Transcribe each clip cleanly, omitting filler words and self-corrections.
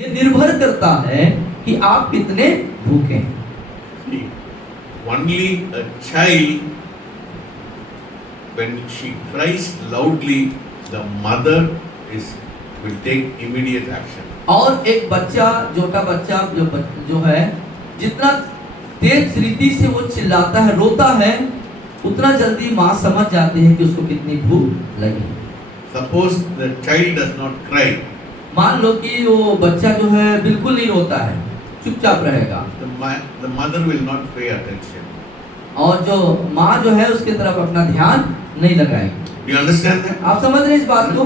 ये निर्भर करता है कि आप कितने भूखे हैं। See, only a child, when she cries loudly, the mother will take immediate action. और एक बच्चा जो है जितना तेज रीति से वो चिल्लाता है, रोता है, उतना जल्दी माँ समझ जाती है कि उसको कितनी भूख लगी। Suppose the child does not cry, मान लो कि वो बच्चा जो है बिल्कुल नहीं रोता है, चुपचाप रहेगा, the mother will not pay attention. और जो माँ जो है उसके तरफ अपना ध्यान नहीं लगाएगी। Do you understand that? आप समझ रहे हैं इस बात को?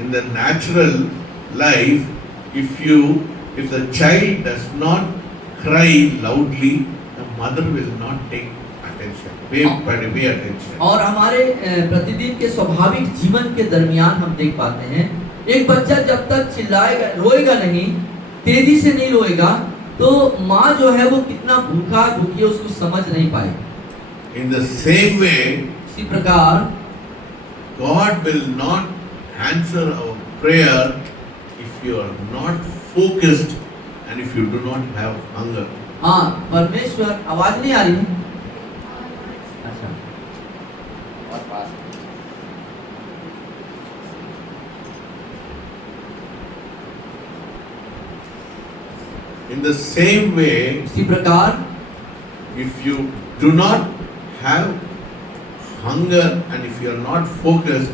In the natural life, if the child does not cry loudly, the mother will not take attention, pay attention. और हमारे प्रतिदिन के स्वाभाविक जीवन के दरमियान हम देख पाते हैं, एक बच्चा जब तक चिल्लाएगा, रोएगा नहीं, तेजी से नहीं रोएगा, तो माँ जो है वो कितना भूखी है उसको समझ नहीं पाएगी। In the same way, इसी प्रकार God will not answer our prayer if you are not focused and if you do not have hunger. हाँ, परमेश्वर, आवाज नहीं आ रही है? अच्छा, और पास। In the same way, इसी प्रकार if you do not have hunger and if you are not focused,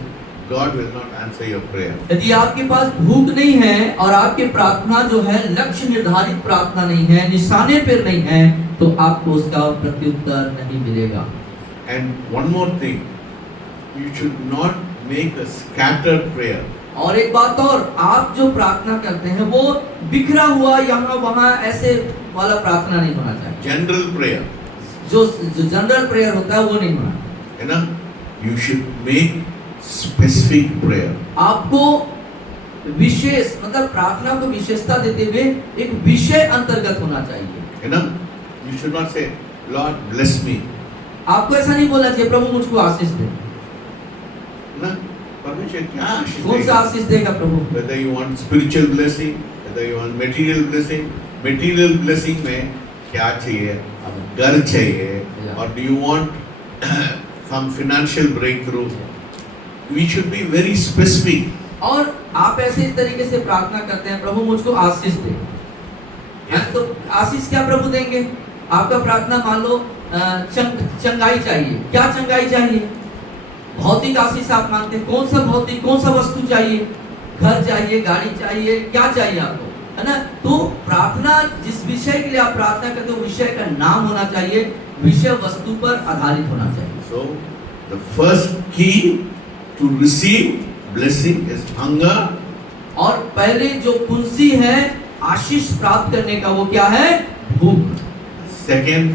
God will not answer your prayer. यदि आपके पास भूख नहीं है और आपकी प्रार्थना जो है लक्ष्य निर्धारित प्रार्थना नहीं है, निशाने पर नहीं है, तो आपको उसका प्रत्युत्तर नहीं मिलेगा। And one more thing, you should not make a scattered prayer. और एक बात और, आप जो प्रार्थना करते हैं वो बिखरा हुआ यहाँ वहाँ ऐसे वाला प्रार्थना नहीं होना चाहिए। General prayer. जो जनरल प्रेयर होता है वो नहीं होना। You know, you should make specific prayer. आपको विशेष, मतलब प्रार्थना को विशेषता देते हुए एक विषय अंतर्गत होना चाहिए। You know, you should not say, Lord bless me. आपको ऐसा नहीं बोलना चाहिए, प्रभु मुझको आशीष दे। ना, परमेश्वर क्या आशीष कौन सा देगा? आशीष देगा प्रभु? Whether you want spiritual blessing, whether you want material blessing, material blessing में क्या चाहिए? अब घर चाहिए, or do you want some financial breakthrough? We should be very specific. और आप ऐसे इस तरीके से प्रार्थना करते हैं, प्रभु मुझको आशीष दे। तो आशीष क्या प्रभु देंगे? आपका प्रार्थना मान लो चंगाई चाहिए। क्या चंगाई चाहिए? भौतिक आशीष आप मानते हैं। कौन सा भौतिक, कौन सा वस्तु चाहिए? घर चाहिए, गाड़ी चाहिए, क्या चाहिए आपको, है ना? तो प्रार्थना जिस विषय के लिए आप प्रार्थना करते हो, विषय का नाम होना चाहिए, विषय वस्तु पर आधारित होना चाहिए। So the first key to receive blessing is hunger. और पहले जो कुंजी है आशीष प्राप्त करने का वो क्या है? भूख। Second,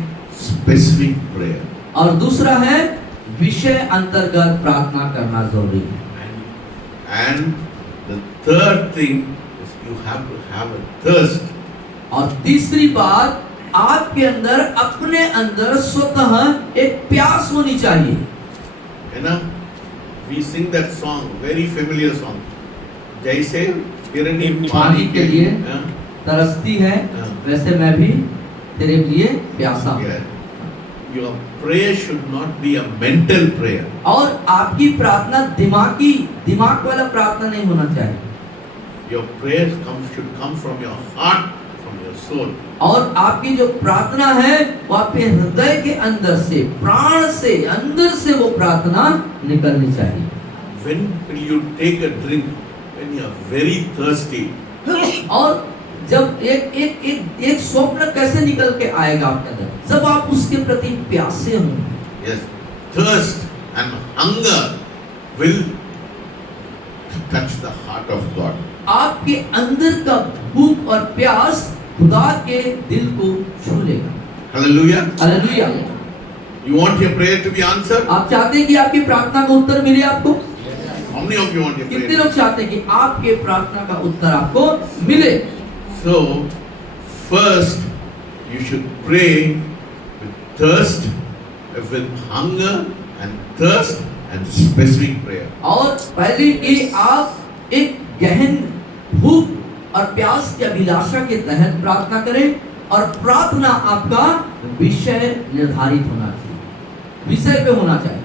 specific prayer. और दूसरा है विषय अंतर्गत प्रार्थना करना जरूरी है। And the third thing is you have to have a thirst. और तीसरी बात, आपके अंदर अपने अंदर स्वतः एक प्यास होनी चाहिए। You know, we sing that song, very familiar song. जैसे हिरनी पानी के लिए हाँ? तरसती है, हाँ। वैसे मैं भी तेरे लिए प्यासा हूँ। Yeah. Your prayer should not be a mental prayer. और आपकी प्रार्थना दिमाग वाला प्रार्थना नहीं होना चाहिए। Your prayers should come from your heart, from your soul. और आपकी जो प्रार्थना है वो आपके हृदय के अंदर से, प्राण से, अंदर से वो प्रार्थना निकलनी चाहिए। When will you take a drink? When you are very thirsty. और जब एक स्वप्न कैसे निकल के आएगा आपके अंदर? जब आप उसके प्रति प्यासे होंगे। Yes, thirst and hunger will touch the heart of God. आपके अंदर का भूख और प्यास खुदा के दिल को छू लेगा। Hallelujah. Hallelujah. You want your prayer to be answered? आप चाहते हैं कि आपकी प्रार्थना का उत्तर मिले आपको? How many of you want your कितने prayer? लोग चाहते हैं कि आपके प्रार्थना का उत्तर आपको मिले? So, first you should pray with thirst, with hunger and thirst and specific prayer. और पहले कि आप एक गहन भूख और प्यास की अभिलाषा के तहत प्रार्थना करें, और प्रार्थना आपका विषय निर्धारित होना चाहिए, विषय पे होना चाहिए।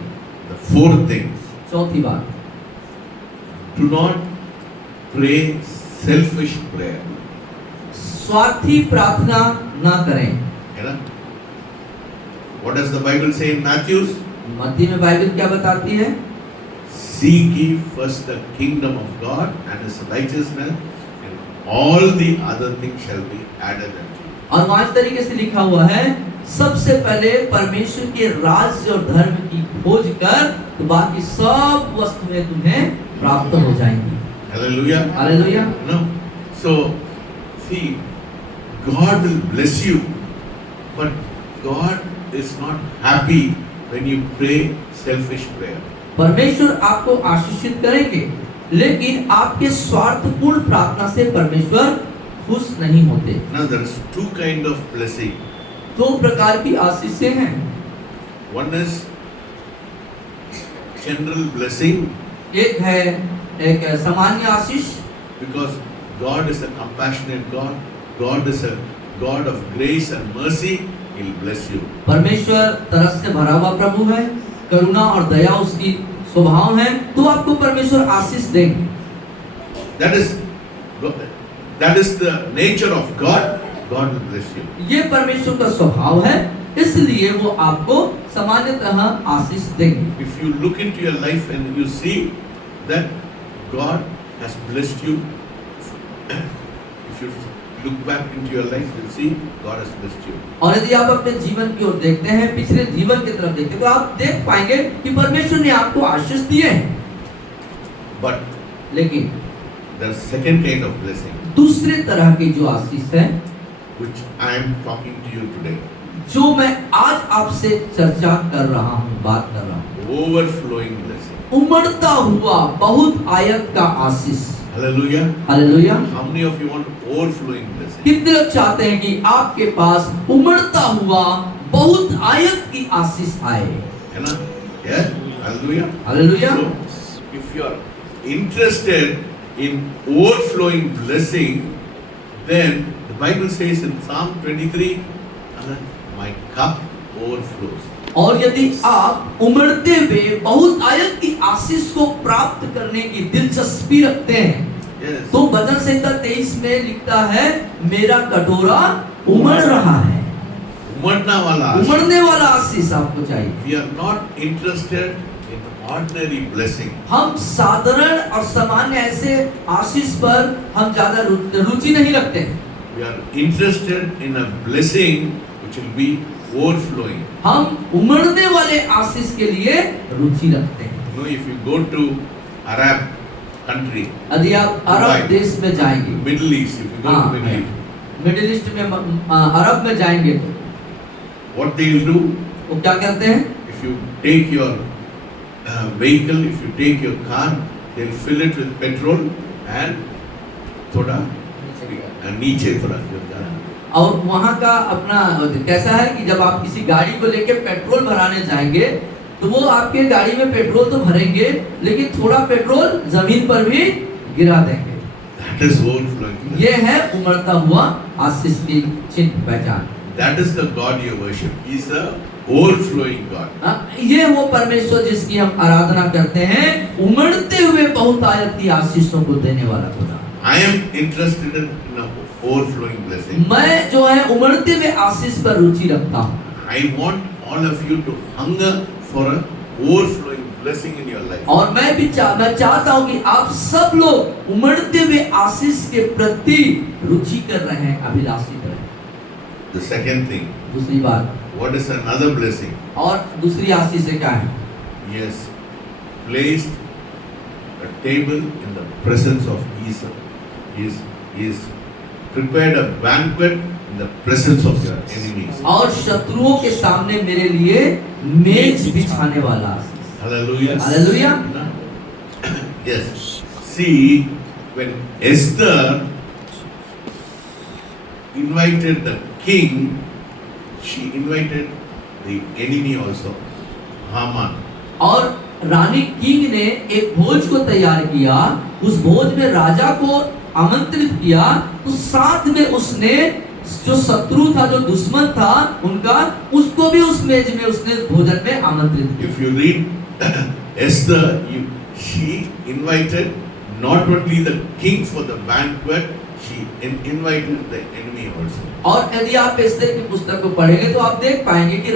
The fourth thing, चौथी बात, do not pray selfish prayer. स्वार्थी प्रार्थना ना करें। है ना? What does the Bible say in Matthew? मत्ती में बाइबल क्या बताती है? Seek ye first the kingdom of God and His righteousness, and all the other things shall be added unto you. और वहाँ इस तरीके से लिखा हुआ है, सबसे पहले परमेश्वर के राज्य और धर्म की खोज कर, तो बाकी सब वस्तुएं तुम्हें प्राप्त हो जाएंगी। Hallelujah. Hallelujah. No. So, see, God will bless you, but God is not happy when you pray selfish prayer. परमेश्वर आपको आशीषित करेंगे, लेकिन आपके स्वार्थपूर्ण प्रार्थना से परमेश्वर खुश नहीं होते। Now there is two kind of blessing. दो प्रकार की आशीषें हैं। One is general blessing, एक है एक सामान्य आशीष, because God is a compassionate God. God is a God of grace and mercy. He'll bless you. परमेश्वर तरस से भरा हुआ प्रभु है, करुणा और दया उसकी स्वभाव है, तो आपको परमेश्वर आशीष देंगे। That is the nature of God. God will bless you. ये परमेश्वर का स्वभाव है, इसलिए वो आपको सामान्यतः आशीष देंगे। If you look into your life and you see that God has blessed you, if you look back into your life, you'll see God has blessed you. और यदि आप अपने जीवन की ओर देखते हैं, पिछले जीवन की तरफ देखते हैं, तो आप देख पाएंगे कि परमेश्वर ने आपको आशीष दिए हैं। But लेकिन there's second kind of blessing, दूसरे तरह की जो आशीष है, which I am talking to you today. जो मैं आज आपसे चर्चा कर रहा हूँ, बात कर रहा हूँ, Overflowing blessing. उमड़ता हुआ बहुत आयत का आशीष। Hallelujah. Hallelujah. How many of you want overflowing blessing? कितने लोग चाहते हैं कि आपके पास उमड़ता हुआ बहुत आयत की आशीष आए? है ना? Yeah. Hallelujah. Hallelujah. So, if you are interested in overflowing blessing, then the Bible says in Psalm 23, my cup overflows. और यदि आप उमड़ते हुए बहुत आयत की आशीष को प्राप्त करने की दिलचस्पी रखते हैं, Yes. तो भजन संहिता 23 में लिखता है, मेरा कटोरा उमड़ रहा है। उमड़ना वाला आशीष. उमड़ने वाला आशीष आपको चाहिए। We are not interested in ordinary blessing. हम साधारण और सामान्य ऐसे आशीष पर हम ज्यादा रुचि नहीं रखते हैं। We are interested in a blessing which will be overflowing. हम उमड़ने वाले आशीष के लिए रुचि रखते हैं। You know, if you go to Arab country, यदि आप अरब देश में जाएंगे, Middle East, if you go to Middle East, middle east में अरब में जाएंगे, तो what they will do? वो क्या करते हैं? If you take your vehicle, if you take your car, they'll fill it with petrol and थोड़ा नीचे थोड़ा और वहाँ का अपना कैसा है कि जब आप किसी गाड़ी को लेके पेट्रोल भराने जाएंगे, तो वो आपके गाड़ी में पेट्रोल तो भरेंगे, लेकिन थोड़ा पेट्रोल जमीन पर भी गिरा देंगे। That is overflowing. ये है उमड़ता हुआ आशीष की चिन्ह पहचान। That is the God you worship. He is a overflowing God. ये वो परमेश्वर जिसकी हम आराधना करते हैं, उमड़ते हुए बहुत आयत की आशीषों को देने वाला खुदा। I am interested in a overflowing blessing. मैं जो है उमड़ते हुए आशीष पर रुचि रखता हूँ। I want all of you to hunger for a overflowing blessing in your life. और मैं चाहता हूँ कि आप सब लोग उमड़ते हुए आशीष के प्रति रुचि कर रहे हैं, अभिलाषी कर रहे हैं। The second thing, दूसरी बात, what is another blessing? और दूसरी आशीष क्या है? He has placed a table in the presence of Esau. He is prepared a banquet in the presence of your enemies. और शत्रुओं के सामने मेरे लिए मेज बिछाने वाला आशीष। Hallelujah. Hallelujah. Yes. See, when Esther invited the king, she invited the enemy also, Haman. और रानी किंग ने एक भोज को तैयार किया, उस भोज में राजा को आमंत्रित किया तो साथ में उसने जो शत्रु था, जो दुश्मन था उनका, उसको भी उस मेज में उसने भोजन में आमंत्रित किया। If you read Esther, she invited not only the king for the banquet, she invited the enemy also. और यदि आप एस्तेर की पुस्तक को पढ़ेंगे तो आप देख पाएंगे कि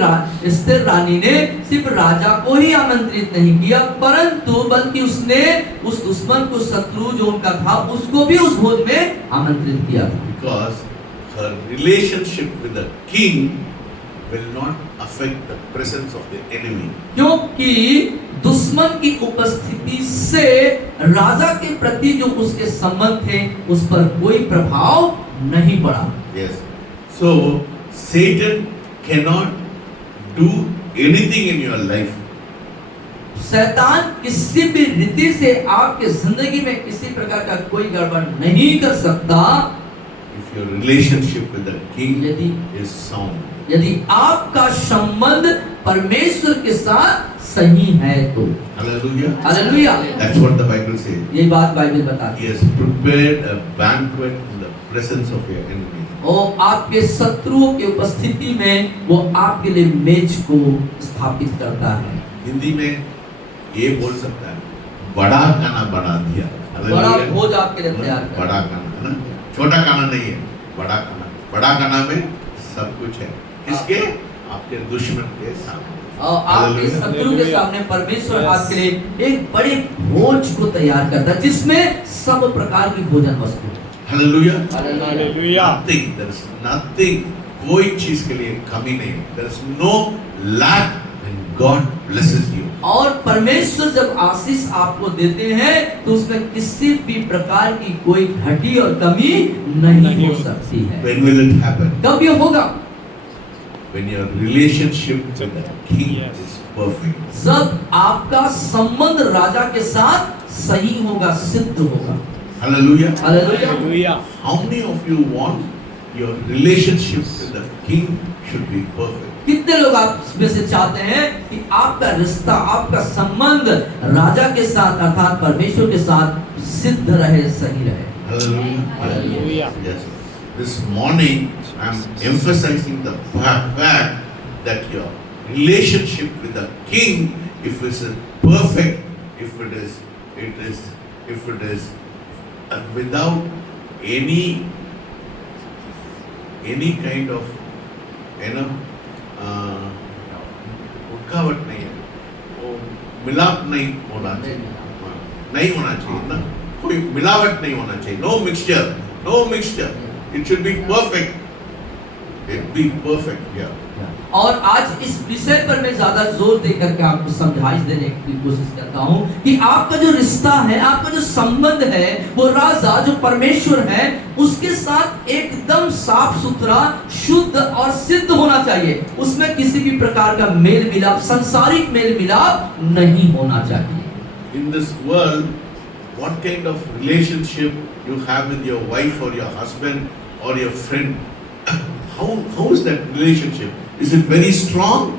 एस्तेर रानी ने सिर्फ राजा को ही आमंत्रित नहीं किया, परंतु बल्कि उसने उस दुश्मन को, शत्रु जो उनका था, उसको भी उस भोज में आमंत्रित किया था। Because her relationship with the king will not affect the presence of the enemy. क्योंकि दुश्मन की उपस्थिति से राजा के प्रति जो उसके संबंध थे उस पर कोई प्रभाव नहीं पड़ा। Yes. So Satan cannot do anything in your life. शैतान किसी भी रीति से आपके जिंदगी में किसी प्रकार का कोई गड़बड़ नहीं कर सकता If your relationship with the king यदि is sound. यदि आपका संबंध परमेश्वर के साथ सही है तो। Hallelujah. Hallelujah. That's what the Bible says. ये बात बाइबल बताती He has prepared a banquet in the presence of your enemy. है। और आपके शत्रुओं की उपस्थिति में वो आपके लिए मेज को स्थापित करता है। हिंदी में ये बोल सकता है, बड़ा खाना बना दिया। बड़ा Hallelujah. भोज आपके लिए तैयार कर। बड़ा खाना है ना, छोटा खाना नहीं है, बड़ा खाना। बड़ा खाना में सब कुछ है। किसके? आपके दुश्मन के सामने। और आपके Hallelujah. शत्रु के सामने परमेश्वर आपके लिए एक बड़े भोज को तैयार करता है जिसमें सब प्रकार की भोजन वस्तु है। Hallelujah. Hallelujah. Nothing, there is nothing, कोई चीज के लिए कमी नहीं। There is no lack when God blesses you. और परमेश्वर जब आशीष आपको देते हैं तो उसमें किसी भी प्रकार की कोई घटी और कमी नहीं हो सकती है। When will it happen? कब ये होगा? When your relationship with the king Yes. is perfect. जब आपका संबंध राजा के साथ सही होगा, सिद्ध होगा। Hallelujah. Hallelujah. Hallelujah. How many of you want your relationship with the king should be perfect? कितने लोग आप में से चाहते हैं कि आपका रिश्ता, आपका संबंध राजा के साथ अर्थात परमेश्वर के साथ सिद्ध रहे, सही रहे। Hallelujah. Hallelujah. Yes. This morning I am emphasizing the fact that your relationship with the king, if it is perfect, if it is without any kind of रुकावट नहीं है, वो मिलाप नहीं होना चाहिए, नहीं होना चाहिए ना, कोई मिलावट नहीं होना चाहिए, no mixture, it should be perfect, yeah. और आज इस विषय पर मैं ज्यादा जोर देकर के आपको समझाइश देने की कोशिश करता हूं कि आपका जो रिश्ता है, आपका जो संबंध है, वो राजा जो परमेश्वर है उसके साथ एकदम साफ सुथरा, शुद्ध और सिद्ध होना चाहिए। उसमें किसी भी प्रकार का मेल मिलाप, सांसारिक मेल मिलाप नहीं होना चाहिए। In this world, what kind of relationship you have with your wife or your husband or your friend? How is that relationship? Is it very strong?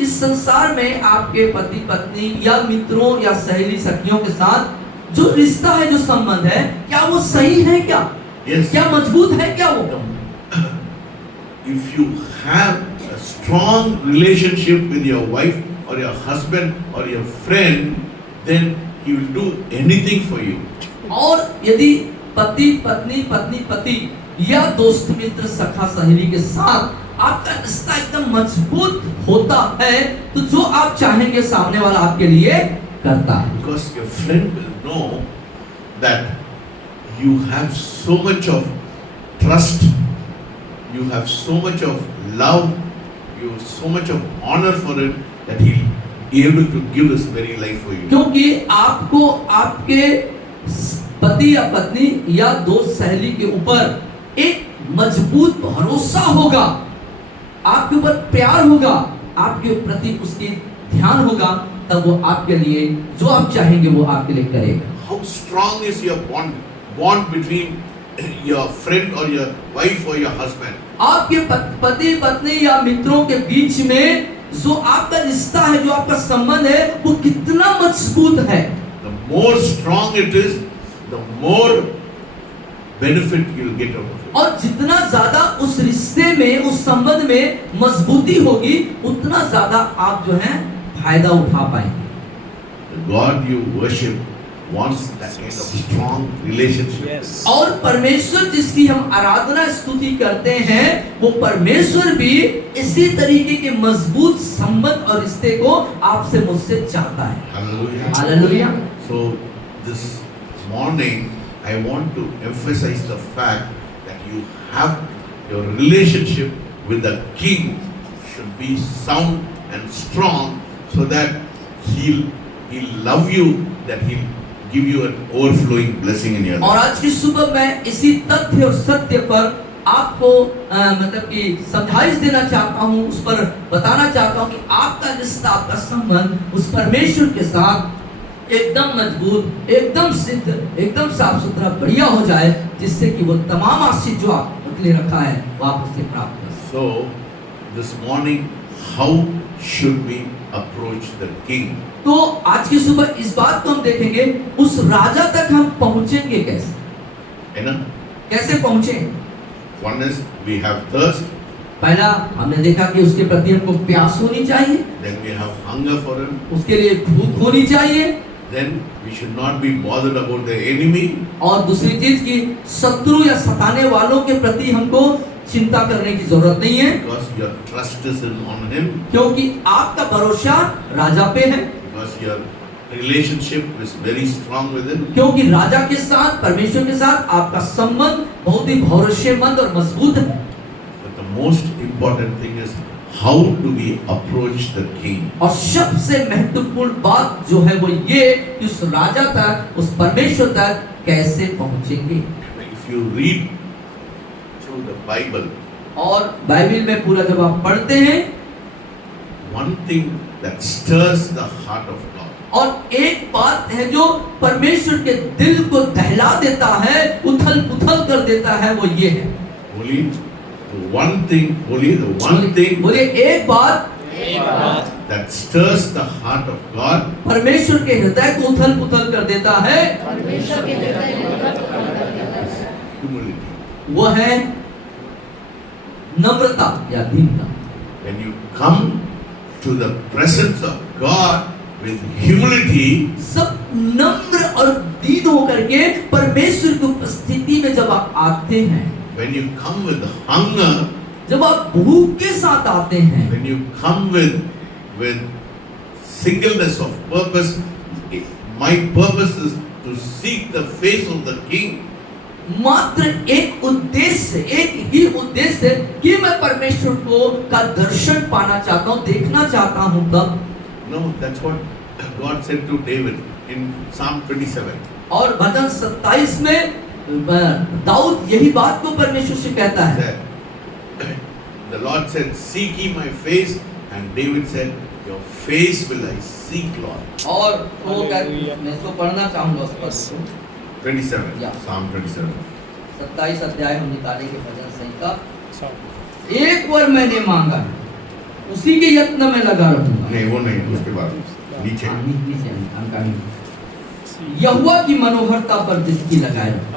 इस संसार में आपके पति पत्नी या मित्रों या सहेली सखियों के साथ जो रिश्ता है, जो संबंध है, क्या वो सही है? क्या Yes. क्या मजबूत है? क्या वो? If you have a strong relationship with your wife or your husband or your friend, then he will do anything for you. और यदि पति पत्नी, पत्नी पति या दोस्त मित्र सखा सहेली के साथ आपका रिश्ता एकदम मजबूत होता है तो जो आप चाहेंगे सामने वाला आपके लिए करता है। Because your friend will know that you have so much of trust, you have so much of love, you have so much of honor for it that he'll be able to give his very life for you. क्योंकि आपको आपके पति या पत्नी या दोस्त सहेली के ऊपर एक मजबूत भरोसा होगा, आपके ऊपर प्यार होगा, आपके प्रति उसकी ध्यान होगा, तब वो आपके लिए जो आप चाहेंगे वो आपके लिए करेगा। How strong is your bond between your friend or your wife or your husband? आपके पति पत्नी या मित्रों के बीच में जो आपका रिश्ता है, जो आपका संबंध है, वो कितना मजबूत है। The more strong it is, the more benefit you'll get out of it. और जितना ज्यादा उस रिश्ते में, उस संबंध में मजबूती होगी, उतना ज्यादा आप जो है फायदा उठा पाएंगे। The God you worship wants that kind of strong relationship. Yes. और परमेश्वर जिसकी हम आराधना स्तुति करते हैं, वो परमेश्वर भी इसी तरीके के मजबूत संबंध और रिश्ते को आपसे मुझसे चाहता है। Hallelujah. Hallelujah. So this morning I want to emphasize the fact that you have your relationship with the King should be sound and strong, so that he'll love you, that he'll give you an overflowing blessing in your और life. आज की सुबह मैं इसी तथ्य और सत्य पर आपको मतलब कि समझाइश देना चाहता हूँ, उस पर बताना चाहता हूँ कि आपका रिश्ता, आपका संबंध उस परमेश्वर के साथ एकदम मजबूत, एकदम सिद्ध, एकदम साफ सुथरा, बढ़िया हो जाए, जिससे कि वो तमाम आशीष जो आपके लिए रखा है वो आप उससे प्राप्त कर सकें। So this morning, how should we approach the King? तो आज की सुबह इस बात को हम देखेंगे, उस राजा तक हम पहुंचेंगे कैसे, You know, कैसे पहुंचे। one is we have thirst, पहला हमने देखा कि उसके प्रति हमको प्यास होनी चाहिए, then we have hunger for him, उसके लिए भूख होनी चाहिए, then we should not be bothered about the enemy, और दूसरी चीज की शत्रु या सताने वालों के प्रति हमको चिंता करने की जरूरत नहीं है, because your trust is on him, क्योंकि आपका भरोसा राजा पे है, because your relationship is very strong with him. क्योंकि राजा के साथ, परमेश्वर के साथ आपका संबंध बहुत ही भरोसेमंद और मजबूत है। But the most important thing is how do we approach the King? और सबसे महत्वपूर्ण बात जो है वो ये कि उस राजा तक, उस परमेश्वर तक कैसे पहुंचेंगे। If you read through the Bible, और बाइबल में पूरा जब आप पढ़ते हैं, one thing that stirs the heart of God, और एक बात है जो परमेश्वर के दिल को दहला देता है, उथल पुथल कर देता है, वो ये है। only the one thing, only the one thing बोले एक बात that stirs the heart of God परमेश्वर के हृदय को उथल पुथल कर देता है, humility. वो है नम्रता या दीनता। When you come to the presence of God with humility, सब नम्र और दीन होकर के परमेश्वर की उपस्थिति में जब आप आते हैं, when you come with hunger, जब आप भूख के साथ आते हैं, when you come with singleness of purpose, my purpose is to seek the face of the King. मात्र एक उद्देश्य, एक ही उद्देश्य कि मैं परमेश्वर को का दर्शन पाना चाहता हूँ, देखना चाहता हूँ। तब No, that's what God said to David in Psalm 27. और भजन 27 में दाऊद यही बात को परमेश्वर से कहता है। That the Lord said, "Seek ye my face," and David said, "Your face will I seek, Lord." और वो मैं इसको पढ़ना चाहूंगा उस पद को। 27, Yeah. Psalm 27. 27 अध्याय हम निकालेंगे भजन संहिता। सब एक बार मैंने मांगा, उसी के यत्न में लगा रहूंगा। नहीं, वो नहीं, उसके बाद नीचे। हाँ, नीचे I'm coming. यहोवा की मनोहरता पर दृष्टि लगाए रखो।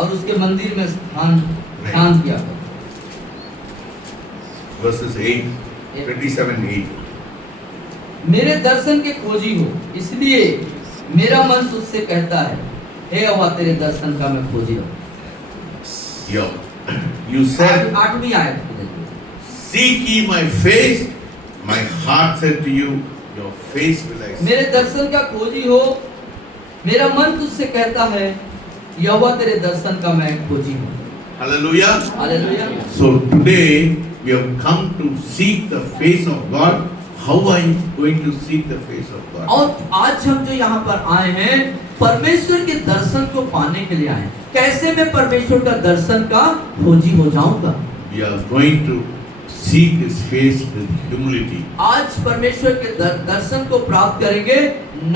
और उसके मंदिर में ध्यान किया करो। Verses 8, 27:8. मेरे दर्शन के खोजी हो, इसलिए मेरा मन तुझसे कहता है, हे यहोवा तेरे दर्शन का मैं खोजी हूँ। You said, 8वीं आयत को देखिए। "Seek ye my face," my heart said to you, "Your face will I see." मेरे दर्शन का खोजी हो, मेरा मन तुझसे कहता है, यहोवा तेरे दर्शन का मैं खोजी हूँ। Hallelujah. Hallelujah. So today we have come to seek the face of God. How are you going to seek the face of God? और आज हम जो यहाँ पर आए हैं, परमेश्वर के दर्शन को पाने के लिए आए हैं। कैसे मैं परमेश्वर का दर्शन का खोजी हो जाऊंगा? We are going to seek His face with humility. आज परमेश्वर के दर्शन को प्राप्त करेंगे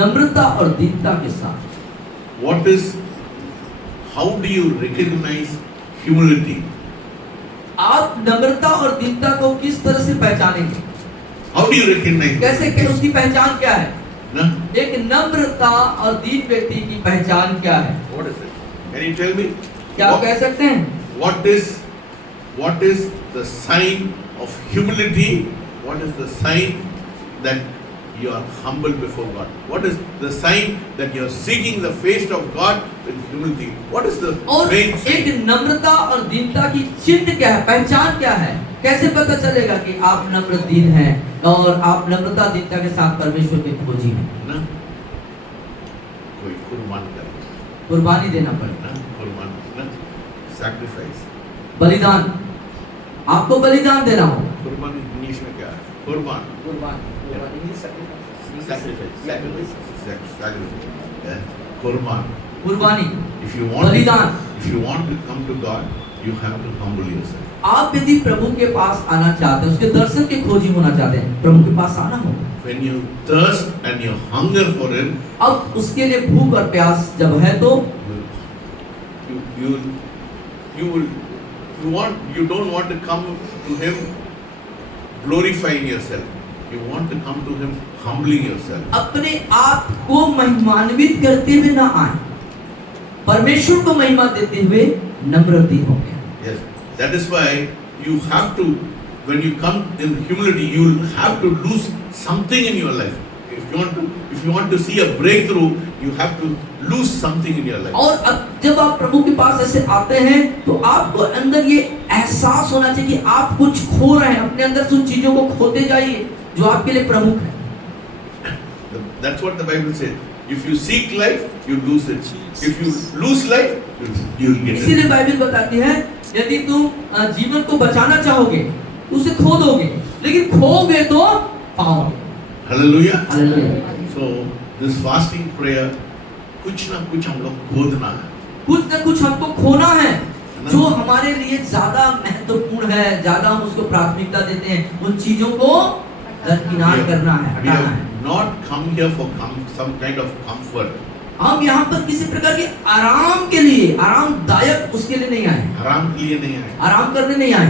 नम्रता और दीनता के साथ। What is? How do you recognize humility? आप नम्रता और दीनता को किस तरह से पहचानेंगे? How do you recognize? कैसे उसकी पहचान क्या है? No? एक नम्रता और दीन व्यक्ति की पहचान क्या है? What is it? Can you tell me? क्या आप कह सकते हैं? What is the sign of humility? What is the sign that you are humble before God? What is the sign that you are seeking the face of God with humility? What is the और main एक sign? नम्रता और दीनता की चिन्ह क्या है, पहचान क्या है? कैसे पता चलेगा कि आप नम्र दीन हैं और आप नम्रता दीनता के साथ परमेश्वर के खोजी हैं? ना? कोई कुर्बान करे, कुर्बानी देना पड़ेगा, ना? कुर्बान, ना? Sacrifice. बलिदान, आपको बलिदान देना हो। कुर्बान इंग्लिश में क्या है? कुर्बान. Sacrifice. Yeah. कुर्बान. कुर्बानी, If you want बलिदान। to come to God, you have to humble yourself. आप यदि प्रभु के पास आना चाहते हैं, उसके दर्शन के खोजी होना चाहते हैं, प्रभु के पास आना होगा। When you thirst and you hunger for Him, अब उसके लिए भूख और प्यास जब है तो you don't want to come to Him glorifying yourself. You want to come to Him humbling yourself. अपने आप को महिमान्वित करते हुए ना आए, परमेश्वर को महिमा देते हुए नम्र दीन हो गए। Yes, that is why you have to, when you come in humility, you will have to lose something in your life. If you want to see a breakthrough, you have to lose something in your life. और अब जब आप प्रभु के पास ऐसे आते हैं तो आपको अंदर ये एहसास होना चाहिए कि आप कुछ खो रहे हैं, अपने अंदर से उन चीजों को खोते जाइए जो आपके लिए प्रमुख है। That's what the Bible says. If you seek life, you lose it. If you lose life, you will get it. इसीलिए बाइबल बताती है यदि तुम जीवन को बचाना चाहोगे तो उसे खो दोगे, लेकिन खोगे तो पाओगे। Hallelujah. Hallelujah. So this fasting prayer, कुछ ना कुछ हम लोग खोदना है। कुछ न कुछ हमको खोना है जो हमारे लिए ज्यादा महत्वपूर्ण है, ज्यादा हम उसको प्राथमिकता देते हैं, उन चीजों को दरकिनार करना है, We हटाना है। have not come here for some kind of comfort. हम यहाँ पर किसी प्रकार के आराम के लिए, आरामदायक उसके लिए नहीं आए, हराम के लिए नहीं आए। आराम करने नहीं आए।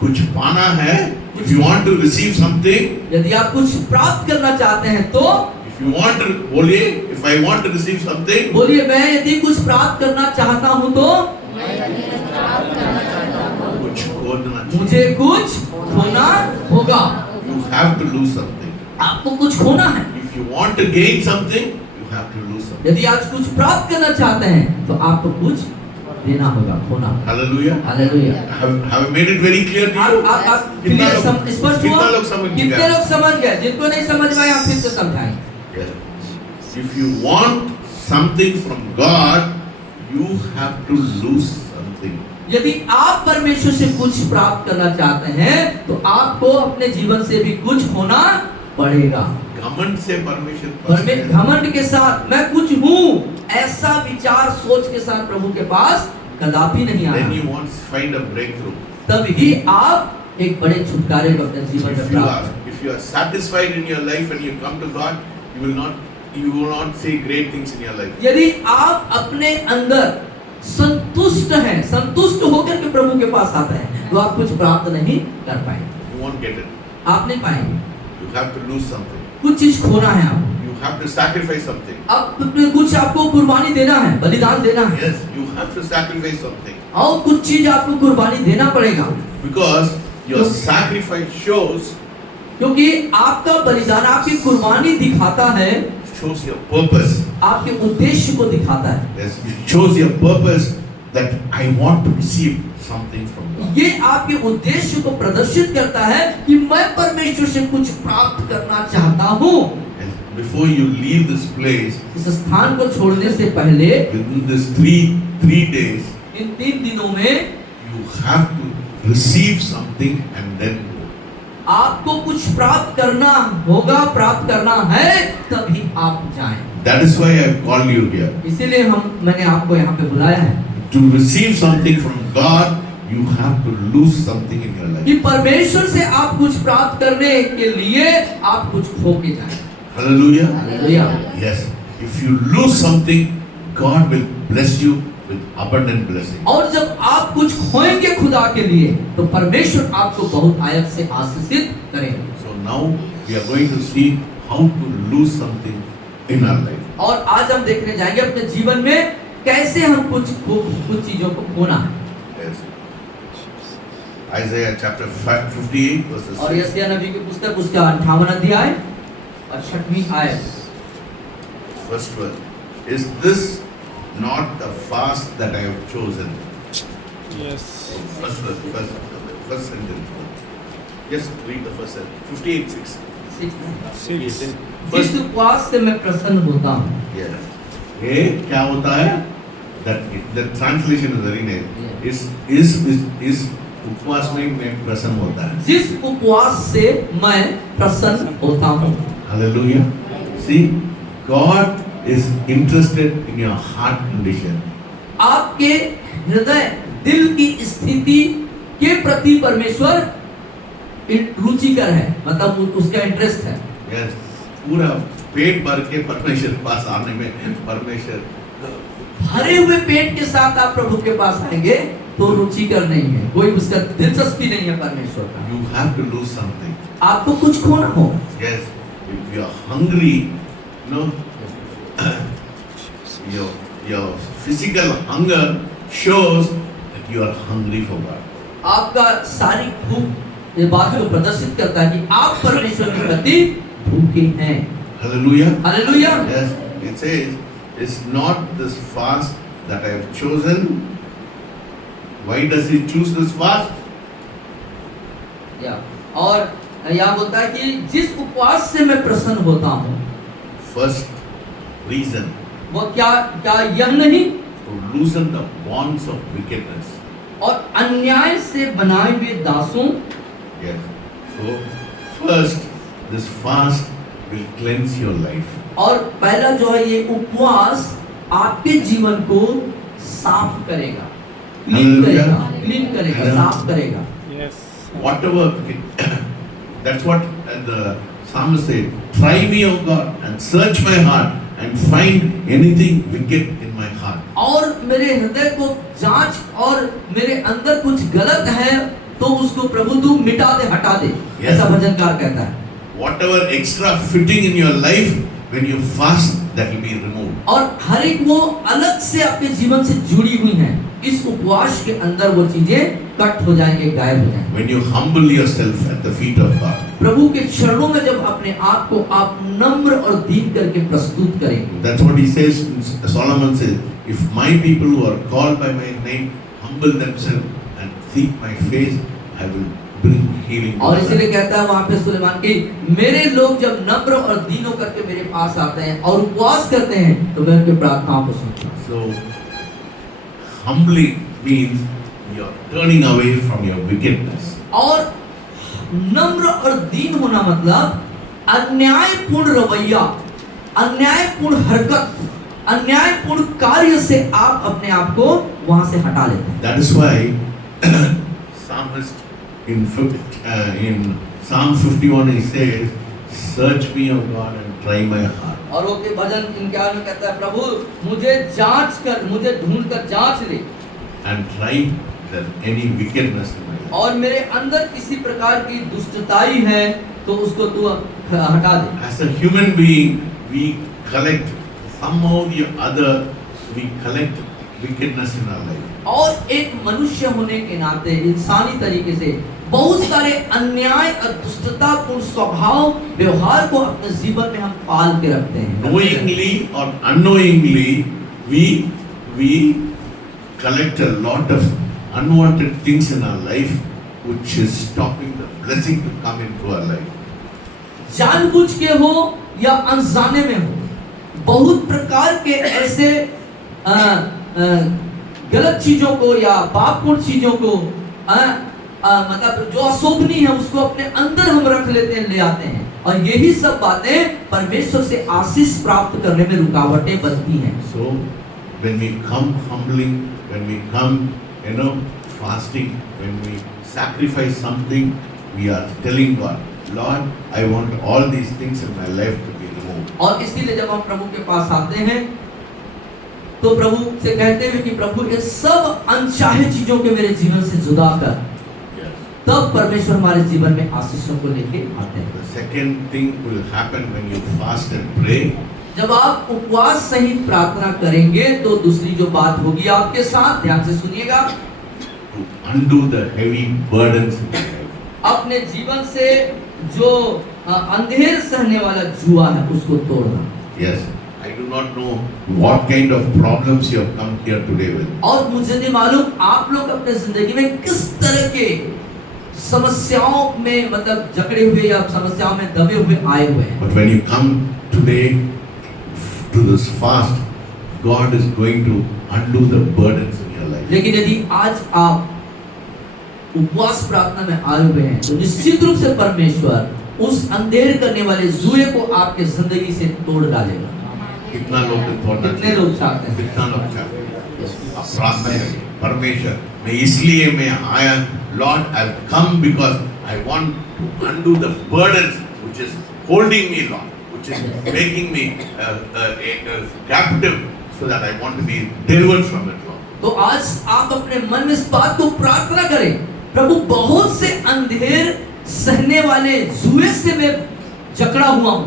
कुछ पाना है। If you want to receive something, यदि आप कुछ प्राप्त करना चाहते हैं तो if you want to, बोलिए, if I want to receive something, बोलिए, मैं यदि कुछ प्राप्त करना चाहता हूँ तो कुछ खोदना चाहिए। मुझे कुछ खोना होगा। You have to lose something. आपको कुछ खोना है। If you want to gain something, you have to lose something. यदि आज कुछ प्राप्त करना चाहते हैं तो आपको कुछ देना होगा, खोना होगा। Hallelujah. Hallelujah. Have I made it very clear to you? आप क्लियर स्पष्ट कितना हुआ? लोग समझ कितने गए? लोग समझ गए? जिनको नहीं समझ में आया हम फिर से समझाएं। Yes. If you want something from God, you have to lose something. यदि आप परमेश्वर से कुछ प्राप्त करना चाहते हैं तो आपको अपने जीवन से भी कुछ होना पड़ेगा। घमंड से परमेश्वर घमंड के साथ मैं कुछ हूँ ऐसा विचार सोच के साथ प्रभु के पास कदापि नहीं Then आना। you want to find a breakthrough. तभी आप एक बड़े छुटकारे को अपने जीवन में प्राप्त। If you are satisfied in your life and you come to God, you will not say great things in your life. यदि आप अपने अंदर संतुष्ट हैं, संतुष्ट होकर के प्रभु के पास आते हैं तो आप कुछ प्राप्त नहीं कर पाएंगे। You won't get it. आप नहीं पाएंगे। You have to lose something. कुछ चीज खोना है आपको। You have to sacrifice something. अब कुछ आपको कुर्बानी देना है, बलिदान देना है। Yes, you have to sacrifice something. और कुछ चीज आपको कुर्बानी देना पड़ेगा। Because your sacrifice shows आपका बलिदान, आपकी कुर्बानी दिखाता है, shows your purpose. आपके उद्देश्य को दिखाता है। Yes, it shows your purpose that I want to receive something from God. ये आपके उद्देश्य को प्रदर्शित करता है कि मैं परमेश्वर से कुछ प्राप्त करना चाहता हूँ। And before you leave this place, इस स्थान को छोड़ने से पहले within this three days, इन 3 दिनों में you have to receive something and then go. आपको कुछ प्राप्त करना होगा, प्राप्त करना है तभी आप जाएं। That is why I have called you here. इसीलिए मैंने आपको यहाँ पे बुलाया है। To receive something from God, you have to lose something in your life. कि परमेश्वर से आप कुछ प्राप्त करने के लिए आप कुछ खो के जाएं। Hallelujah. Hallelujah. Yes. If you lose something, God will bless you with abundant blessing. और जब आप कुछ खोएंगे खुदा के लिए तो परमेश्वर आपको बहुत आयत से आशीषित करेंगे। So now we are going to see how to lose something in our life. और आज हम देखने जाएंगे अपने जीवन में कैसे हम कुछ चीजों को खोना है। Yes. Isaiah chapter 58 verses और 6. यशायाह नबी की पुस्तक उसका 58वां अध्याय और 6वीं आयत। First verse. Is this not the fast that I have chosen? Yes. First sentence. Just read the first sentence. 58:6. 6. जिस उपवास से मैं प्रसन्न होता हूँ। Yes. ये क्या होता है? That translation is very nice. Is उपवास में मैं प्रसन्न होता है। जिस उपवास से मैं प्रसन्न होता हूँ। Hallelujah. See, God is interested in your heart condition. आपके हृदय दिल की स्थिति के प्रति परमेश्वर रुचिकर है, मतलब उसका इंटरेस्ट है। Yes. पूरा पेट भर के परमेश्वर के पास आने में परमेश्वर भरे हुए पेट के साथ आप प्रभु के पास आएंगे तो रुचिकर नहीं है, कोई उसका दिलचस्पी नहीं है परमेश्वर का। You have to lose something. आपको कुछ खोना हो। Yes. If you are hungry, you know, your physical hunger shows that you are hungry for God. आपका शारीरिक भूख ये बात को प्रदर्शित करता है कि आप परमेश्वर के प्रति भूखे हैं। Hallelujah. Hallelujah. Yes. It says, it's not this fast that I have chosen. Why does he choose this fast? या और यहाँ बोलता है कि जिस उपवास से मैं प्रसन्न होता हूँ। First reason. वो क्या यह नहीं To loosen the bonds of wickedness. और अन्याय से बनाए हुए दासों। Yes. So first, this fast will cleanse your life. और पहला जो है ये उपवास आपके जीवन को साफ करेगा, क्लीन करेगा, साफ करेगा। Yes. Whatever, that's what the psalmist said. Try me, O God, and search my heart, and find anything wicked in my heart. और मेरे हृदय को जांच और मेरे अंदर कुछ गलत है तो उसको प्रभु तू मिटा दे, हटा दे। Yes. ऐसा भजनकार कहता है। Whatever extra fitting in your life, when you fast, that will be removed. और हर एक वो अलग से आपके जीवन से जुड़ी हुई हैं, इस उपवास के अंदर वो चीजें कट हो जाएंगे, गायब हो जाएंगे। When you humble yourself at the feet of God. प्रभु के चरणों में जब अपने आप को आप नम्र और दीन करके प्रस्तुत करेंगे। That's what he says. Solomon says, if my people who are called by my name humble themselves and seek my face, I will bring healing. और इसीलिए कहता है वहाँ पे सुलेमान कि मेरे लोग जब नम्र और दीन होकर के मेरे पास आते हैं और उपवास करते हैं तो मैं उनकी प्रार्थनाओं को सुनता हूँ। So humbling means you are turning away from your wickedness. और नम्र और दीन होना मतलब अन्यायपूर्ण रवैया, अन्यायपूर्ण हरकत, अन्यायपूर्ण कार्य से आप अपने आप को वहां से हटा लेते हैं। That is why psalmist in Psalm 51 he says, search me, O God, and try my heart. और वो के भजन इनका में कहता है प्रभु मुझे जांच कर, मुझे ढूंढ कर जांच ले And try that any wickedness in my life. और मेरे अंदर किसी प्रकार की दुष्टताई है तो उसको तू हटा दे। As a human being, we collect somehow the other, we collect wickedness in our life. और एक मनुष्य होने के नाते इंसानी तरीके से बहुत सारे अन्याय और दुष्टतापूर्ण स्वभाव व्यवहार को अपने जीवन में हम पाल के रखते हैं। Knowingly or unknowingly, we collect a lot of unwanted things in our life, which is stopping the blessing to come into our life. जानबूझ के हो या अनजाने में हो, बहुत प्रकार के ऐसे गलत चीजों को या पापपूर्ण चीजों को मतलब जो अशोभनीय है उसको अपने अंदर हम रख लेते हैं, ले आते हैं और यही सब बातें परमेश्वर से आशीष प्राप्त करने में रुकावटें बनती हैं। So when we come humbling, when we come, fasting, when we sacrifice something, we are telling God, Lord, I want all these things in my life to be removed. और इसीलिए जब हम प्रभु के पास आते हैं तो प्रभु से कहते हैं कि प्रभु ये सब अनचाहे चीजों के मेरे जीवन से जुदा कर। तब परमेश्वर हमारे जीवन में आशीषों को लेके आते हैं। The second thing will happen when you fast and pray. जब आप उपवास सहित प्रार्थना करेंगे तो दूसरी जो बात होगी आपके साथ, ध्यान से सुनिएगा, To undo the heavy burdens in your life. अपने जीवन से जो अंधेर सहने वाला जुआ है उसको तोड़ना। Yes, I do not know what kind of problems you have come here today with. और मुझे नहीं मालूम आप लोग अपने जिंदगी में किस तरह के समस्याओं में मतलब जकड़े हुए या समस्याओं में दबे हुए आए हुए हैं। But when you come today to this fast, God is going to undo the burdens in your life. लेकिन यदि आज आप उपवास प्रार्थना में आए हुए हैं तो निश्चित रूप से परमेश्वर उस अंधेर करने वाले जुए को आपके जिंदगी से तोड़ डालेगा। कितना लोग तोड़ना कितने लोग चाहते हैं? कितना लोग चाहते हैं? आप प्रार्थना करें, परमेश्वर मैं इसलिए मैं आया, Lord, I've come because I want to undo the burdens which is holding me, Lord, which is making me a captive, so that I want to be delivered from it, Lord. तो आज आप अपने मन में इस बात को प्रार्थना करें, प्रभु बहुत से अंधेर सहने वाले जुए से मैं जकड़ा हुआ हूँ,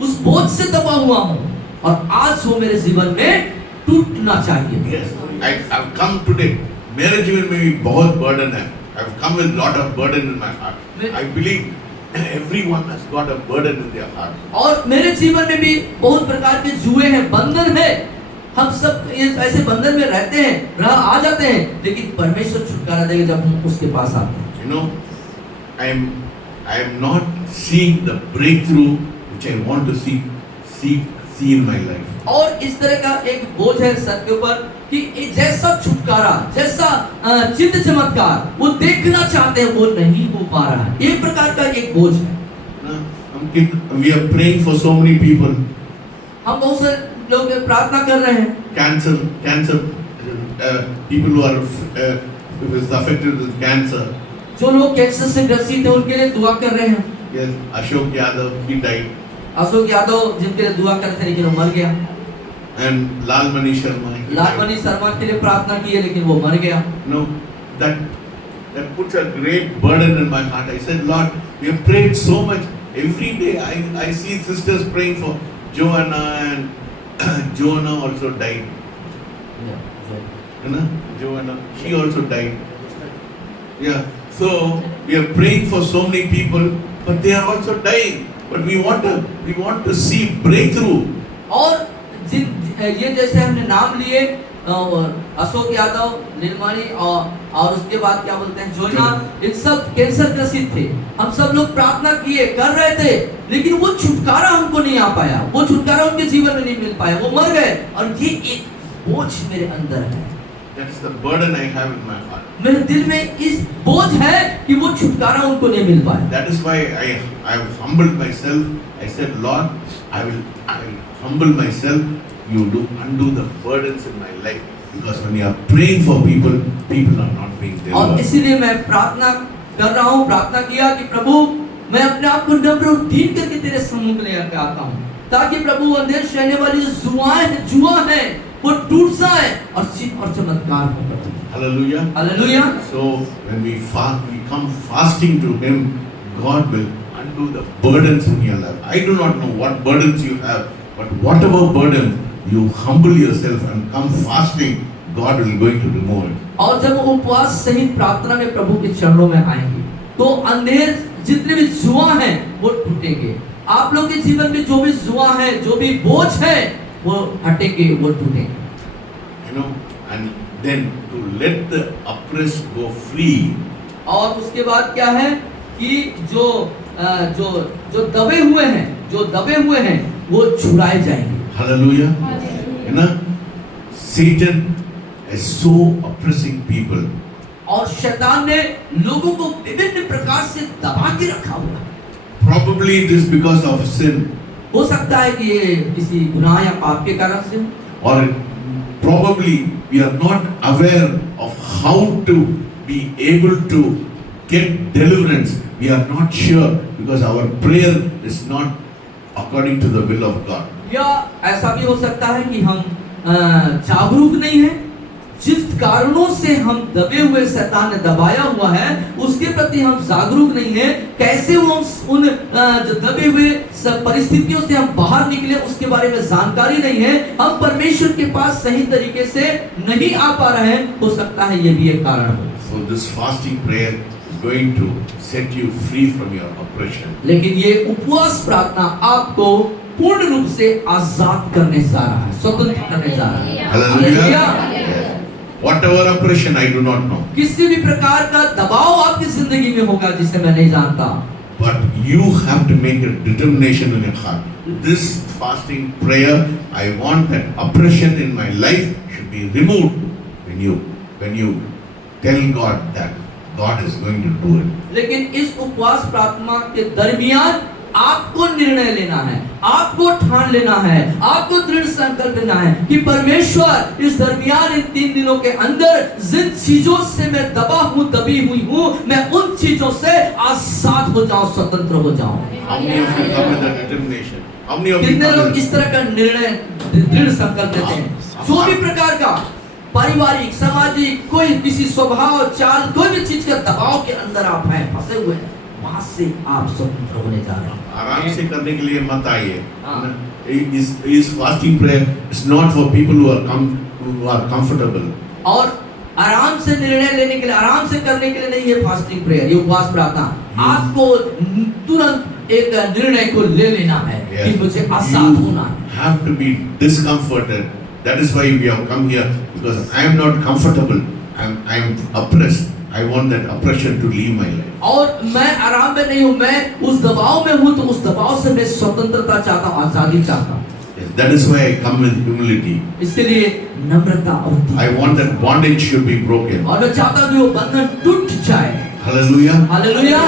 उस बोझ से दबा हुआ हूँ और आज वो मेरे जीवन में टूटना चाहिए। Yes, I've come today. मेरे जीवन में भी बहुत burden है. I've come with lot of burden in my heart. I believe everyone has got a burden in their heart. और मेरे जीवन में भी बहुत प्रकार के जुए हैं, बंधन है। हम सब ऐसे बंधन में रहते हैं, आ जाते हैं, लेकिन परमेश्वर छुटकारा देगा जब हम उसके पास आते हैं। You know, I am not seeing the breakthrough which I want to see in my life. और इस तरह का एक बोझ है सर के ऊपर कि जैसा छुटकारा, जैसा चिन्ह चमत्कार वो देखना चाहते हैं, वो नहीं हो पा रहा है। एक प्रकार का एक बोझ है। We are praying for so many people. हम बहुत से लोग प्रार्थना कर रहे हैं। Cancer, people who are affected with cancer. जो लोग कैंसर से ग्रसित हैं उनके लिए दुआ कर रहे हैं। Yes, Ashok Yadav, he died. Ashok Yadav जिनके लिए दुआ करते थे लेकिन वो मर गया। And Lalmani Sharma. Lalmani Sharma के लिए प्रार्थना की है लेकिन वो मर गया। No, that puts a great burden in my heart. I said, Lord, we have prayed so much. Every day I see sisters praying for Joanna, and Joanna also died. You know, Joanna, she also died. Yeah, so we are praying for so many people, but they are also dying. But we want to see breakthrough. और ये जैसे हमने नाम लिए अशोक यादव, नीलमणि और उसके बाद क्या बोलते हैं जोना, इन सब कैंसर ग्रसित थे। हम सब लोग प्रार्थना किए, कर रहे थे, लेकिन वो छुटकारा हमको नहीं आ पाया, वो छुटकारा उनके जीवन में नहीं मिल पाया, वो मर गए। और ये एक बोझ मेरे अंदर है। That is the burden I have in my heart. मेरे दिल में इस बोझ है कि वो छुटकारा उनको नहीं मिल पाया। That is why I have humbled myself. I said, Lord, I will humble myself. You do undo the burdens in my life, because when you are praying for people are not being और delivered. इसीलिए मैं प्रार्थना कर रहा हूँ, प्रार्थना किया कि प्रभु मैं अपने आप को नम्र और दीन करके तेरे सम्मुख ले आके आता हूँ, ताकि प्रभु अंधेर सहने वाली जो जुआ है वो टूट जाए और चिन्ह और चमत्कार हो प्रभु। Hallelujah. Hallelujah. So when we come fasting to Him, God will undo the burdens in your life. I do not know what burdens you have, but whatever burden you humble yourself and come fasting, God will going to remove it. और जब उपवास सहित प्रार्थना में प्रभु के चरणों में आएंगे तो अंधेर जितने भी जुआ हैं वो टूटेंगे। आप लोग के जीवन में जो भी जुआ है, जो भी बोझ है, वो हटेंगे, वो टूटेंगे। You know, and then to let the oppressed go free. और उसके बाद क्या है कि जो दबे हुए हैं वो छुड़ाए जाएंगे। Hallelujah. You know, Satan is so oppressing people. और शैतान ने लोगों को विभिन्न प्रकार से दबा के रखा हुआ है। Probably it is because of sin. हो सकता है कि ये किसी गुनाह या पाप के कारण से, Or probably we are not aware of how to be able to get deliverance. We are not sure because our prayer is not according to the will of God. या ऐसा भी हो सकता है कि हम जागरूक नहीं हैं, जिस कारणों से हम दबे हुए, शैतान ने दबाया हुआ है, उसके प्रति हम जागरूक नहीं है। कैसे वो उन जो दबे हुए सब परिस्थितियों से हम बाहर निकले, उसके बारे में जानकारी नहीं है। हम परमेश्वर के पास सही तरीके से नहीं आ पा रहे हैं। हो सकता है ये भी एक कारण हो। So this fasting prayer is going to set you free from your oppression. लेकिन ये उपवास प्रार्थना आपको पूर्ण रूप से आजाद करने जा रहा है, स्वतंत्र करने जा रहा है। Hallelujah. Yes. Whatever oppression, I do not know. किसी भी प्रकार का दबाव आपकी जिंदगी में होगा जिसे मैं नहीं जानता, But you have to make a determination in your heart. This fasting prayer, I want that oppression in my life should be removed when you tell God that God is going to do it. लेकिन इस उपवास प्रार्थना के दरमियान आपको निर्णय लेना है, आपको ठान लेना है, आपको दृढ़ संकल्प लेना है कि परमेश्वर इस दरमियान इन 3 दिनों के अंदर जिन चीजों से मैं दबा हूं, दबी हुई हूं, मैं उन चीजों से आजाद हो जाऊं, स्वतंत्र हो जाऊं। How many of you come with that determination? How many of you कितने come लोग with इस तरह का निर्णय, दृढ़ संकल्प लेते हैं? जो भी प्रकार का पारिवारिक, सामाजिक, कोई किसी स्वभाव, चाल, कोई भी चीज का दबाव के अंदर आप हैं, फंसे हुए हैं, वहां से आप स्वतंत्र होने जा रहे हैं। आराम से करने के लिए मत आइए। हाँ। Is fasting prayer is not for people who are comfortable. और आराम से निर्णय लेने के लिए, आराम से करने के लिए नहीं है फास्टिंग प्रेयर, ये उपवास प्रार्थना। आपको तुरंत एक निर्णय को ले लेना है कि मुझे आजाद होना है। You have to be discomforted. That is why we have come here, because I am not comfortable. I am oppressed. I want that oppression to leave my life. और मैं आराम में नहीं हूँ, मैं उस दबाव में हूँ, तो उस दबाव से मैं स्वतंत्रता चाहता हूँ, आजादी चाहता हूँ। Yes, that is why I come with humility. इसलिए नम्रता और I want that bondage should be broken. और मैं चाहता हूँ कि वो बंधन टूट जाए। Hallelujah. Hallelujah.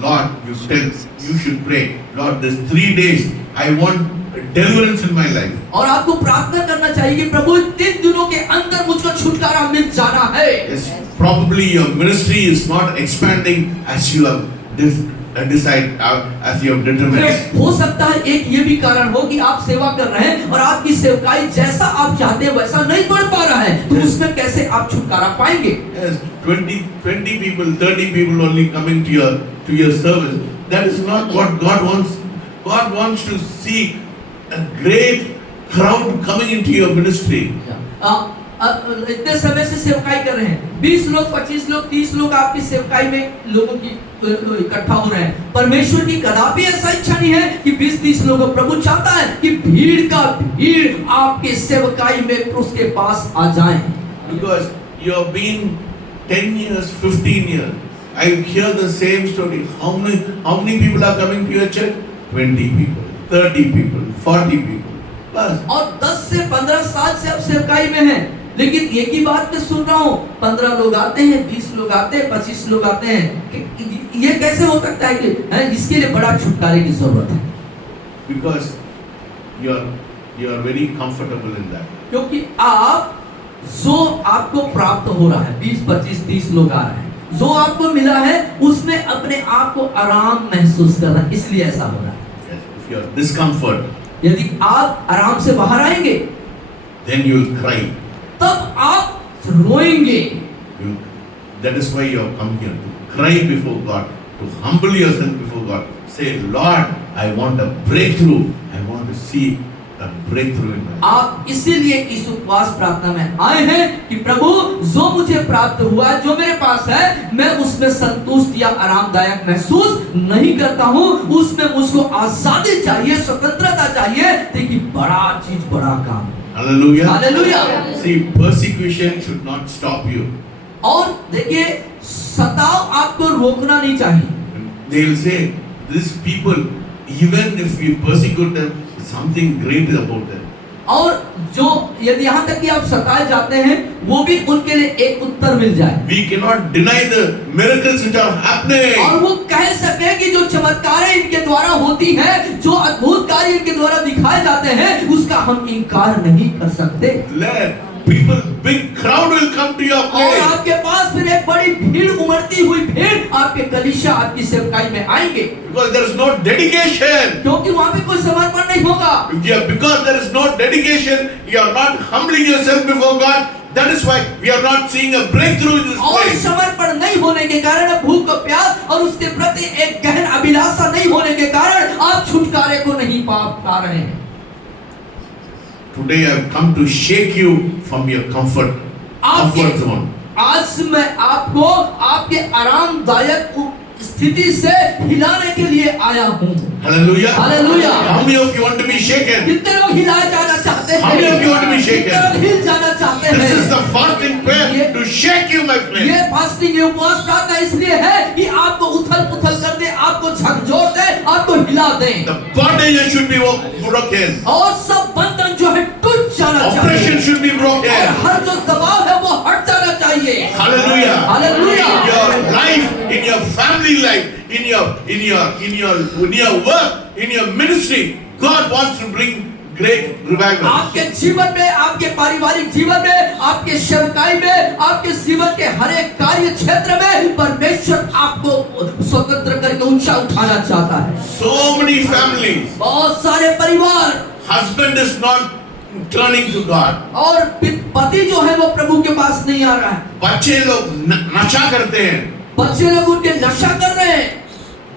Lord, you should pray. Lord, this 3 days I want deliverance in my life. और आपको प्रार्थना करना चाहिए कि प्रभु 3 दिनों के अंदर मुझको छुटकारा मिल जाना है। Yes, probably your ministry is not expanding as you have decided, as you have determined. हो सकता है एक ये भी कारण हो कि आप सेवा कर रहे हैं और आपकी सेवकाई जैसा आप चाहते हैं वैसा नहीं बढ़ पा रहा है, तो उसमें कैसे आप छुटकारा पाएंगे? Yes, 20 people, 30 people only coming to your service. That is not what God wants. God wants to see a great crowd coming into your ministry. इतने समय से सेवकाई कर रहे हैं, 20 लोग, 25 लोग, 30 लोग आपकी सेवकाई में लोगों की इकट्ठा हो रहे हैं। परमेश्वर की कदापि ऐसा इच्छा नहीं है कि 20-30 लोगों। प्रभु चाहता है कि भीड़ आपके सेवकाई में उसके पास आ जाएं। Because you have been 10 years, 15 years. I hear the same story. How many people are coming to your church? 20 people, 30 people, 40 people. बस। और 10 से 15 साल से आप सेवकाई में हैं, लेकिन एक ही बात मैं सुन रहा हूँ, 15 लोग आते हैं, 20 लोग आते हैं, 25 लोग आते हैं। ये कैसे हो सकता है कि इसके लिए बड़ा छुटकारे की जरूरत है? Because you are very comfortable in that. क्योंकि आप जो आपको प्राप्त हो रहा है, 20, 25, 30 लोग आ रहे हैं, जो आपको मिला है उसमें अपने आप को आराम महसूस कर रहा है, इसलिए ऐसा हो रहा है। If you are discomfort, यदि आप आराम से बाहर आएंगे, then you will cry. तब आप रोएंगे। That is why you have come here, to cry before God, to humble yourself before God. Say, Lord, I want a breakthrough. I want to see a breakthrough in my life. आप इसीलिए इस उपवास प्रार्थना में आए हैं कि प्रभु जो मुझे प्राप्त हुआ है, जो मेरे पास है, मैं उसमें संतुष्ट या आरामदायक महसूस नहीं करता हूँ, उसमें मुझको आजादी चाहिए, स्वतंत्रता चाहिए, देखिए बड़ा चीज, बड़ा काम। Hallelujah. Hallelujah. See, persecution should not stop you. और देखिए सताव आपको रोकना नहीं चाहिए। They will say, these people, even if we persecute them, something great is about them. और जो यदि यहाँ तक कि आप सताए जाते हैं, वो भी उनके लिए एक उत्तर मिल जाए। We cannot deny the miracles which are happening. और वो कह सके कि जो चमत्कारें इनके द्वारा होती हैं, जो अद्भुत कार्य इनके द्वारा दिखाए जाते हैं, उसका हम इनकार नहीं कर सकते। Let people, big crowd will come to your place. और आपके पास फिर एक बड़ी भीड़, उमड़ती हुई भीड़ आपके कलीसिया, आपकी सेवकाई में आएंगे। Because there is no dedication. क्योंकि वहाँ पे कोई समर्पण नहीं होगा। Because there is no dedication, you are not humbling yourself before God. That is why we are not seeing a breakthrough in this और place. समर्पण नहीं होने के कारण, भूख प्यास और उसके प्रति एक गहन अभिलाषा नहीं होने के कारण आप छुटकारे को नहीं पा रहे हैं। Today I have come to shake you from your comfort zone. आज मैं आपको आपके आरामदायक स्थिति से हिलाने के लिए आया हूँ। Hallelujah. Hallelujah. How many of you want to be shaken? कितने लोग हिलाए जाना चाहते हैं? How many of you want to be shaken? कितने लोग हिल जाना चाहते हैं? This is the fasting prayer to shake you, my friend. ये फास्टिंग, ये उपवास प्रार्थना इसलिए है कि आपको उथल-पुथल कर दे, आपको झकझोर दे, आपको हिला दे। The bondages should be broken. और सब बंधन जो है टूट जाना चाहिए। Oppression should be broken. और हर जो दबाव है वो हट जाना चाहिए। Hallelujah. Hallelujah. In your life, in your family life, in your work, in your ministry, God wants to bring great revival. आपके जीवन में, आपके पारिवारिक जीवन में, आपके सेवकाई में, आपके जीवन के हर एक कार्य क्षेत्र में परमेश्वर आपको स्वतंत्र करके ऊंचा उठाना चाहता है। So many families, बहुत सारे परिवार, husband is not turning to God. और पति जो है वो प्रभु के पास नहीं आ रहा है। बच्चे लोग नशा करते हैं। बच्चे लोग उनके नशा कर रहे हैं।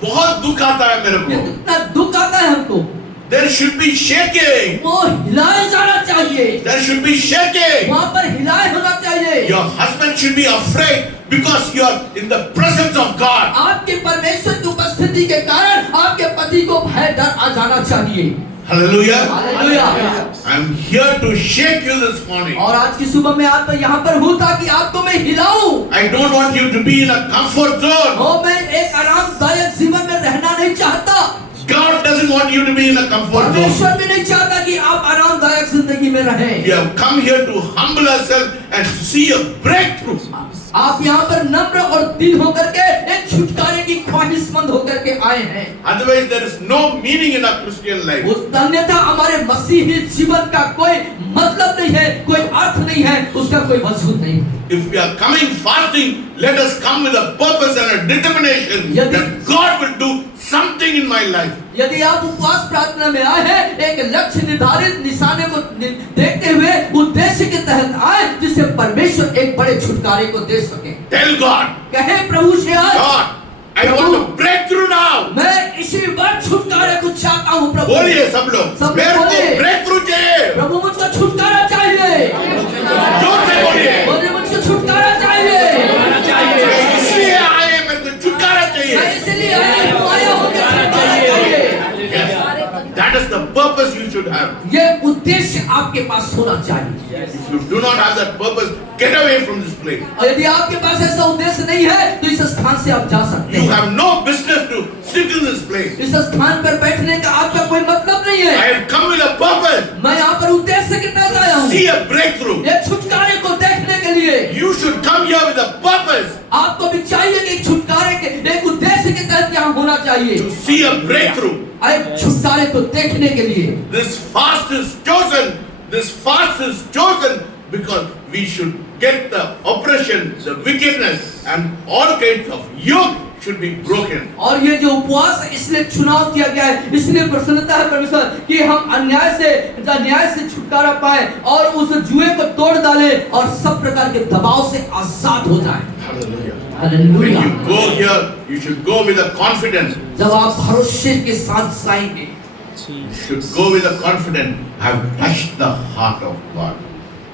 बहुत दुख आता है मेरे को। इतना दुख आता है हमको। There should be shaking. वो हिलाए जाना चाहिए। There should be shaking. वहाँ पर हिलाए होना चाहिए। Your husband should be afraid because you are in the presence of God. आपके परमेश्वर की उपस्थिति के कारण आपके पति को भय डर आ जाना चाहिए। Hallelujah. Hallelujah. I am here to shake you this morning. और आज की सुबह में आप यहाँ पर हूँ ताकि आपको मैं हिलाऊं। I don't want you to be in a comfort zone. और मैं एक आरामदायक जीवन में रहना नहीं चाहता। God doesn't want you to be in a comfort zone. परमेश्वर भी नहीं चाहता कि आप आरामदायक जिंदगी में रहें। We have come here to humble ourselves and see a breakthrough. आप यहाँ पर नम्र और दिल होकर के एक छुटकारे की ख्वाहिशमंद होकर के आए हैं। Otherwise, there is no meaning in our Christian life. उस अन्यथा हमारे मसीही जीवन का कोई मतलब नहीं है, कोई अर्थ नहीं है, उसका कोई वजूद नहीं। If we are coming fasting, let us come with a purpose and a determination that God will do something in my life. यदि आप उपवास प्रार्थना में आए हैं, एक लक्ष्य निर्धारित निशाने को देखते हुए उद्देश्य के तहत आए जिससे परमेश्वर एक बड़े छुटकारे को दे सके। Tell God, कहे प्रभु से आज, God, I want a breakthrough now. मैं इसी वक्त छुटकारे को चाहता हूँ प्रभु। बोलिए सब लोग, मेरे को breakthrough चाहिए। प्रभु मुझको छुटकारा चाहिए। जोर से बोलिए। बोलिए मुझको छुटकारा चाहिए। इसलिए आए, मेरे को छुटकारा चाहिए। मैं इसलिए आया हूँ कि छुटकारा चाहिए। That is the purpose you should have. ये उद्देश्य आपके पास होना चाहिए। If you do not have that purpose, get away from this place. और यदि आपके पास ऐसा उद्देश्य नहीं है तो इस स्थान से आप जा सकते You हैं। have no business to sit in this place. इस स्थान पर बैठने का आपका कोई मतलब नहीं I है। have come with a purpose. मैं यहाँ पर उद्देश्य के तहत आया हूँ, See a breakthrough. ये छुटकारे को देखने के लिए। You should come here with a purpose आपको भी चाहिए कि छुटकारे के एक उद्देश्य के तहत यहाँ होना चाहिए, to see a breakthrough. एक छुटकारे को देखने के लिए। This fast is chosen. This fast is chosen because we should get the oppression, the wickedness, and all kinds of yoke should be broken. और ये जो उपवास है इसलिए चुनाव किया गया है, इसलिए प्रसन्नता है परमेश्वर कि हम अन्याय से छुटकारा पाए और उस जुए को तोड़ डाले और सब प्रकार के दबाव से आजाद हो जाए। Hallelujah. When hallelujah. you go here, you should go with a confidence. जब आप भरोसे के साथ जाएंगे, You should go with a confidence. I have touched the heart of God.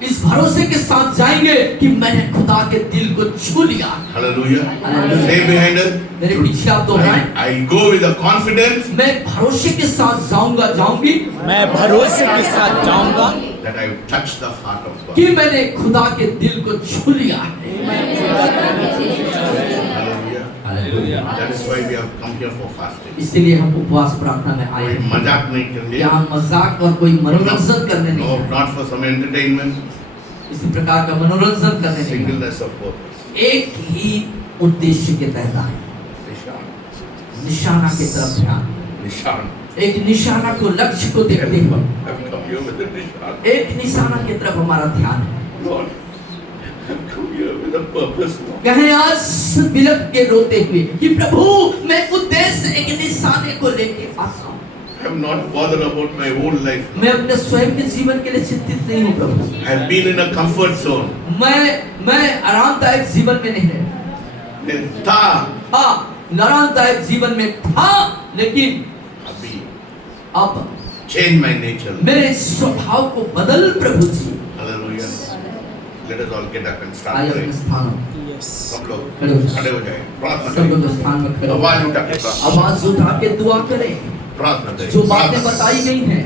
इस भरोसे के साथ जाएंगे कि मैंने खुदा के दिल को छू लिया। Hallelujah. Hallelujah. Say behind us. मेरे पीछे आप दोहराएं। I go with a confidence मैं भरोसे के साथ जाऊंगी मैं भरोसे के साथ जाऊंगा that I have touched the heart of God. कि मैंने खुदा के दिल को छू लिया है। Hallelujah. That is why we have come here for fasting. इसीलिए हम उपवास प्रार्थना में आए कोई हैं। मजाक नहीं करने। यहाँ मजाक और कोई मनोरंजन करने नहीं No, है। not for some entertainment. इसी प्रकार का मनोरंजन करने नहीं है। Singleness of purpose. एक ही उद्देश्य के तहत आए, Nishan. निशाना की तरफ ध्यान, Nishan. एक निशाना को, लक्ष्य को देखते हुए I've come here with a nishan. एक निशाना की तरफ हमारा ध्यान है। Lord, I've come here with a purpose. कहें आज बिलख के रोते हुए कि प्रभु मैं उद्देश्य एक निशाने को लेके आता हूँ। I'm not bothered about my own life. मैं अपने स्वयं के जीवन के लिए चिंतित नहीं हूँ प्रभु। I've been in a comfort zone. मैं आरामदायक जीवन में नहीं है। था हाँ, आरामदायक जीवन में था, लेकिन अभी अब change my nature. मेरे स्वभाव को बदल प्रभु जी। Hallelujah. Let us all get up and start आइए अपने praying. स्थानों यस सब लोग खड़े हो जाएं। खड़े हो जाए, प्रार्थना सब लोग करें, स्थान में खड़े हो। आवाज उठा के प्रार्थना आवाज उठा के दुआ करें। प्रार्थना करें। जो बातें बताई गई हैं,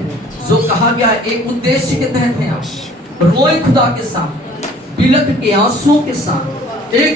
जो कहा गया है, एक उद्देश्य के तहत है। आप रोए खुदा के साथ, बिलख के आंसुओं के साथ,